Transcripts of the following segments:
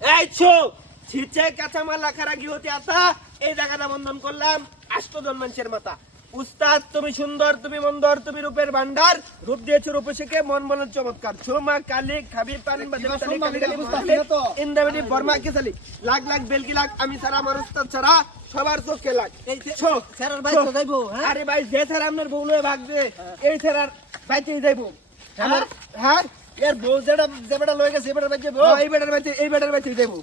এই ছো ছিচে কাঁচামাল রাখার আগে হতে আতা। এই জায়গাটা বন্ধন করলাম আষ্টজন মানুষের মাথা। উস্তাদ তুমি সুন্দর তুমি মন্দর তুমি রূপের ভান্ডার রূপ দিয়েছ রূপসীকে মন বলের চমৎকার। ছোমা কালি খাবি পানি। ইন্দাবেদি বর্মা কে চালি। লাখ লাখ বেলকি লাখ? আমি ছাড়া আমার উস্তাদ ছাড়া সবার চোখে লাগ। হ্যাঁ? আরে ভাই যে ছাড়া আপনার বউ লয়ে ভাগবে এই ছাড়া বাইতেই যাইবো। হ্যাঁ? এর বউ যেটা যে বেটা লয়ে গেছে, বেটার বউ। এই বেটার এই বেটার যাইবো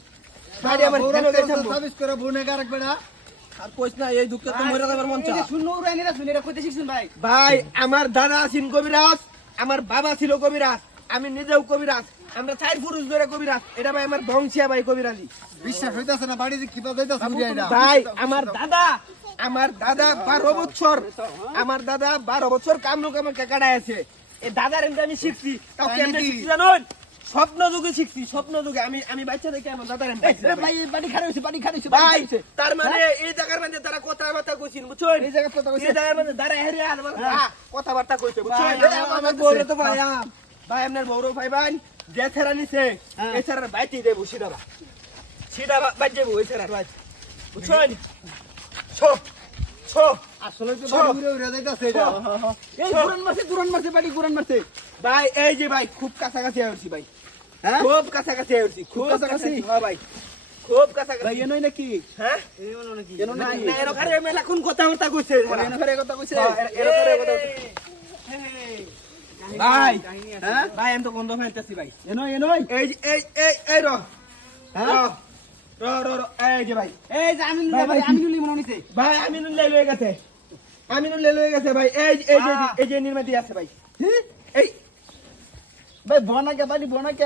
বাড়ি আমার কেন গেছে সার্ভিস করে বউ নাকি আরেক বেটা। আর কইস না এই দুঃখে তো মরে যাবার মন চা ভাই? আমার দাদা আছেন কবিরাজ আমার বাবা ছিল কবিরাজ আমি নিজেও কবিরাজ আমরা চার পুরুষ ধরে কবিরাজ। এটা ভাই আমার বংশিয়া ভাই কবিরাজি বিশ্বাস হইতাছে না বাড়িতে কিবা যাইতাছে ভাই আমার দাদা আমার দাদা বারো বছর আমার দাদা বারো বছর কামরুক আমাকে কাটায় আছে। এই দাদার এমনি আমি শিখছি। তাও তাই কেমনে শিখছি জানুন? স্বপ্ন যুগে শিখছি স্বপ্ন যুগে। আমি আমি বাচ্চা দেখে আমার দাদার এমনি ভাই, এই বাড়ি খারাপ হইছে, বাড়ি খারাপ ভাই হইছে। তার মানে এই জায়গার মধ্যে তারা কথাবার্তা কইছেন বুঝছেন? এই জায়গার কথা কইছে। এই জায়গার মধ্যে দাঁড়া হেরে আর কথাবার্তা কইছে বুঝছেন ভাই, এই আমার বউরে তো ভাই ভাই, ভাই আপনার বউরও ভাই ভাই যে ছেড়া নিছে হ্যাঁ। এই ছেড়ার বাইতে দেবো সিধা বা সিধা বাজ যাব ওই ছেড়ার বাজ বুঝছেন? ছো ছো। ভাই এই যে ভাই খুব কাছাকাছি আসছি ভাই হ্যাঁ? খুব কাছাকাছি আসছি খুব কাছাকাছি? হ্যাঁ ভাই খুব কাছাকাছি ভাই, এনই নাকি? হ্যাঁ এনো নাকি? না মেলা কোন কথাবার্তা কইছে ওর এনো কথা কইছে? হ্যাঁ, এর- এরকম কথা। ভাই হ্যাঁ? ভাই আমি তো গন্ধ ফাইতেছি ভাই এনই, এনই। এই যে এই এই এই র হ্যাঁ? র র র এই যে ভাই। এই যে আমিনুল ভাই, মনে আমিনুল লাই লয়ে গেছে। আমিনুল লাই লয়ে গেছে ভাই। এই এই যে এই যে নির্মাতি আছে ভাই। হ্যাঁ? এই। ভাই, বাড়ি বনাকে।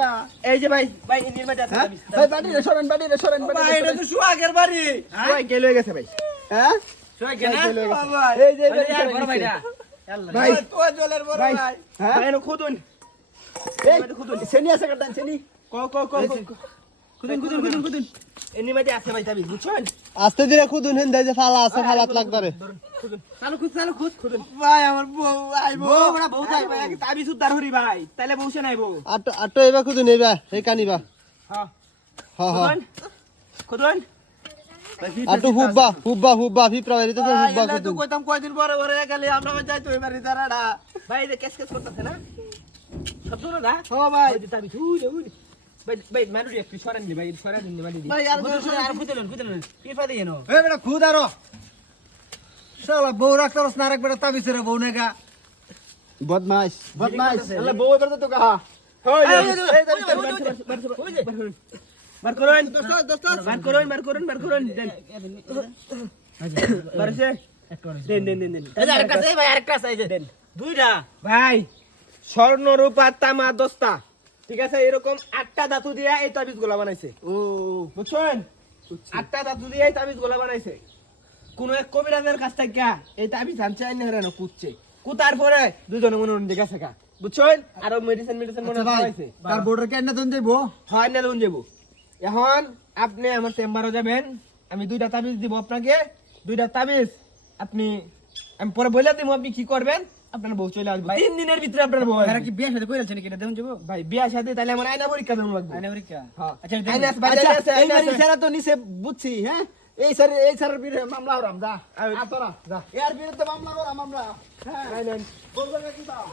এই যে ভাই ভাই এই নির্মাতি আছে হ্যাঁ? ভাই। বাড়ি বাড়ি বাড়ি ভাই এটা তো বাড়ি। গেছে ভাই। হ্যাঁ? ভাই এই যে, এই বড় ভাইটা। ভাই। তো জলের বড় ভাই ভাই। হ্যাঁ? ভাই খুদুন। এই, চেনি আছে কাটান, ক ক, ক। খুদুন খুদুন খুদুন খুদুন। এই নির্মাতি আছে ভাই তাবি বুঝছেন আস্তে ধীরে খুদুন হেন দেয় যে ফালা আছে ফালাত লাগতারে চালু খুদ, চালু খুদ। ভাই আমার বউ আইবো। বউ, বড়া, বউ যাই, ভাই। তাবি সুদ্দার হরি ভাই তাহলে বউসে নাইবো আটো আটো এবার খুদুন এবার এই কানিবা হ্যাঁ হ। হ খুদুন খুদুন। আটো হুব্বা হুব্বা হুব্বা ফিপ্রা বেরিতে ভাই, হুব্বা এলে তো খুদুন। কইতাম কয়দিন পরে পরে গেলে আমরা যাইতো এবারে তারাডা ভাই যে কেস কেস করতেছে না? শব্দ না? দা ও ভাই তাবি তুই উই ভাই বউ রাখতারস না রাখবে রে বউ নেগা। আল্লাহ বউ এবার তো কাহা বার করুন, বার করুন, বার করুন। বার করুন বারসে দেন দেন দেন দেন আরেকটা আরেকটা দুইটা। স্বর্ণ রূপা তামা দস্তা ঠিক আছে এরকম আটটা ধাতু দিয়ে এই তাবিজ গোলা বানাইছে। ও, বুঝছেন? আটটা ধাতু দিয়ে এই তাবিজ গোলা বানাইছে। কোন এক কবিরাজের কাছ থেকে এই তাবিজ আনছে আইনে কুচ্ছে কুতার পরে দুজনে মনে মনে শেখা বুঝছেন? আরও মেডিসিন মেডিসিন মনে আচ্ছা তার বউটার কেন দেন যাইবো? হয় না লোন যাব এখন আপনি আমার চেম্বারে যাবেন আমি দুইটা তাবিজ দিব আপনাকে। দুইটা তাবিজ আপনি আমি পরে বলে দিব আপনি কি করবেন। আপনার বউ চলে আসবে তিন দিনের ভিতরে আপনার বউ আসবে। কি বিয়ে সাথে কইরা নাকি? এটা দেখুন যাব? ভাই বিয়া সাথে তাহলে আমার আয়না পরীক্ষা দেবো লাগবে আয়না পরীক্ষা? হ্যাঁ। আচ্ছা। আছে, আচ্ছা। এই ছাড়া তো নিচে বুঝছি, হ্যাঁ? এই স্যার এই স্যারের বিরুদ্ধে মামলা করাম যা। আর তোরা, যা। এর বিরুদ্ধে মামলা করাম আমরা। হ্যাঁ। বলবে নাকি দাও?